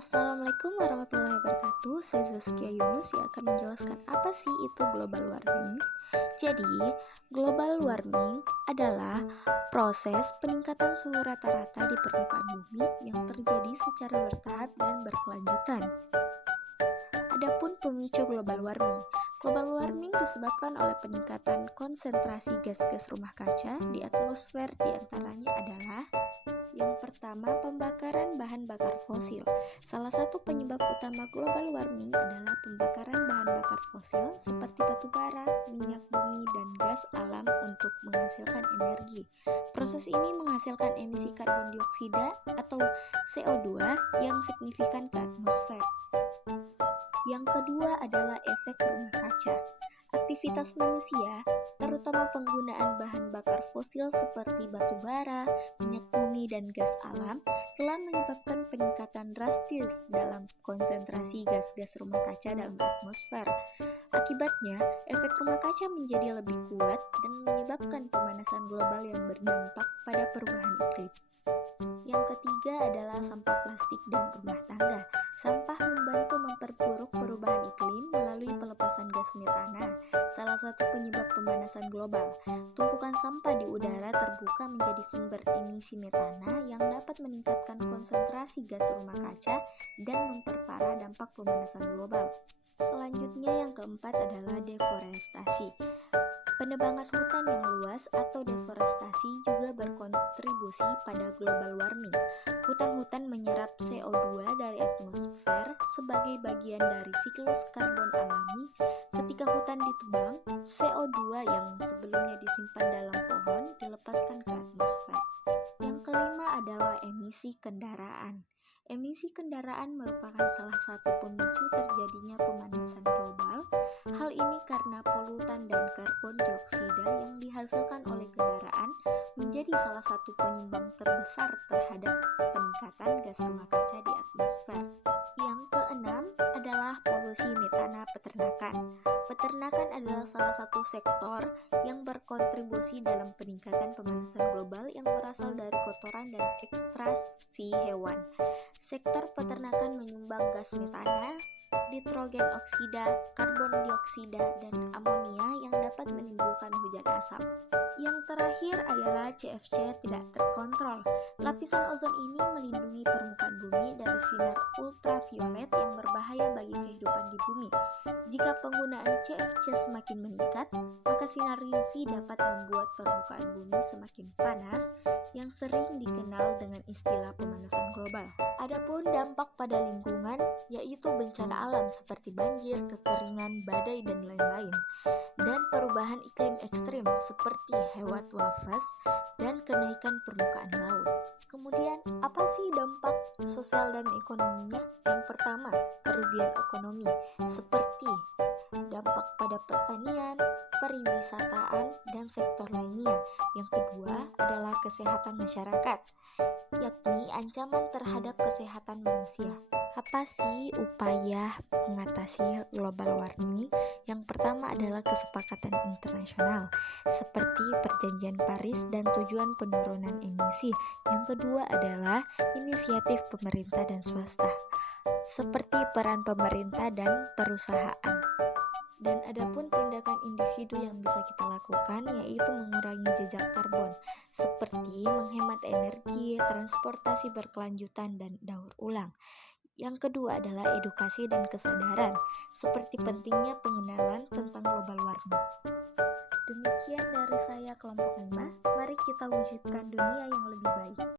Assalamualaikum warahmatullahi wabarakatuh. Saya Zaskia Yunus yang akan menjelaskan apa sih itu global warming. Jadi, global warming adalah proses peningkatan suhu rata-rata di permukaan bumi yang terjadi secara bertahap dan berkelanjutan. Adapun pemicu global warming. Global warming disebabkan oleh peningkatan konsentrasi gas-gas rumah kaca di atmosfer, diantaranya adalah yang pertama, pembakaran bahan bakar fosil. Salah satu penyebab utama global warming adalah pembakaran bahan bakar fosil seperti batu bara, minyak bumi, dan gas alam untuk menghasilkan energi. Proses ini menghasilkan emisi karbon dioksida atau CO2 yang signifikan ke atmosfer. Yang kedua adalah efek rumah kaca. Aktivitas manusia, terutama penggunaan bahan bakar fosil seperti batu bara, minyak bumi, dan gas alam, telah menyebabkan peningkatan drastis dalam konsentrasi gas-gas rumah kaca dalam atmosfer. Akibatnya, efek rumah kaca menjadi lebih kuat dan menyebabkan pemanasan global yang berdampak pada perubahan iklim. Yang ketiga adalah sampah plastik dan rumah tangga. Sampah membantu memperburuk perubahan iklim melalui pelepasan gas metana, salah satu penyebab pemanasan global. Tumpukan sampah di udara terbuka menjadi sumber emisi metana yang dapat meningkatkan konsentrasi gas rumah kaca dan memperparah dampak pemanasan global. Selanjutnya yang keempat adalah deforestasi. Penebangan hutan yang luas atau deforestasi juga berkontribusi pada global warming. Hutan-hutan menyerap CO2 dari atmosfer sebagai bagian dari siklus karbon alami. Ketika hutan ditebang, CO2 yang sebelumnya disimpan dalam pohon dilepaskan ke atmosfer. Yang kelima adalah emisi kendaraan. Emisi kendaraan merupakan salah satu pemicu terjadinya pemanasan global. Hal ini karena polutan dan karbon dioksida yang dihasilkan oleh kendaraan menjadi salah satu penyumbang terbesar terhadap peningkatan gas rumah kaca di atmosfer. Yang keenam adalah polusi metana peternakan. Peternakan adalah salah satu sektor yang berkontribusi dalam peningkatan pemanasan global yang berasal dari kotoran dan ekstraksi hewan. Sektor peternakan menyumbang gas metana, nitrogen oksida, karbon dioksida, dan amonia yang dapat menimbulkan hujan asap. Yang terakhir adalah CFC tidak terkontrol. Lapisan ozon ini melindungi permukaan bumi dari sinar ultraviolet yang berbahaya bagi kehidupan di bumi. Jika penggunaan CFC semakin meningkat, maka sinar UV dapat membuat permukaan bumi semakin panas, yang sering dikenal dengan istilah pemanasan global. Adapun dampak pada lingkungan, yaitu bencana alam seperti banjir, kekeringan, badai, dan lain-lain, dan perubahan iklim ekstrim seperti hewan wafat dan kenaikan permukaan laut. Kemudian, apa sih dampak sosial dan ekonominya? Yang pertama, kerugian ekonomi, seperti dampak pada pertanian, pariwisataan, dan sektor lainnya. Yang kedua adalah kesehatan masyarakat, yakni ancaman terhadap kesehatan manusia. Apa sih upaya mengatasi global warming? Yang pertama adalah kesepakatan internasional, seperti Perjanjian Paris dan tujuan penurunan emisi. Yang kedua adalah inisiatif pemerintah dan swasta, seperti peran pemerintah dan perusahaan. Dan adapun tindakan individu yang bisa kita lakukan yaitu mengurangi jejak karbon, seperti menghemat energi, transportasi berkelanjutan, dan daur ulang. Yang kedua adalah edukasi dan kesadaran, seperti pentingnya pengenalan tentang global warming. Demikian dari saya kelompok 5, mari kita wujudkan dunia yang lebih baik.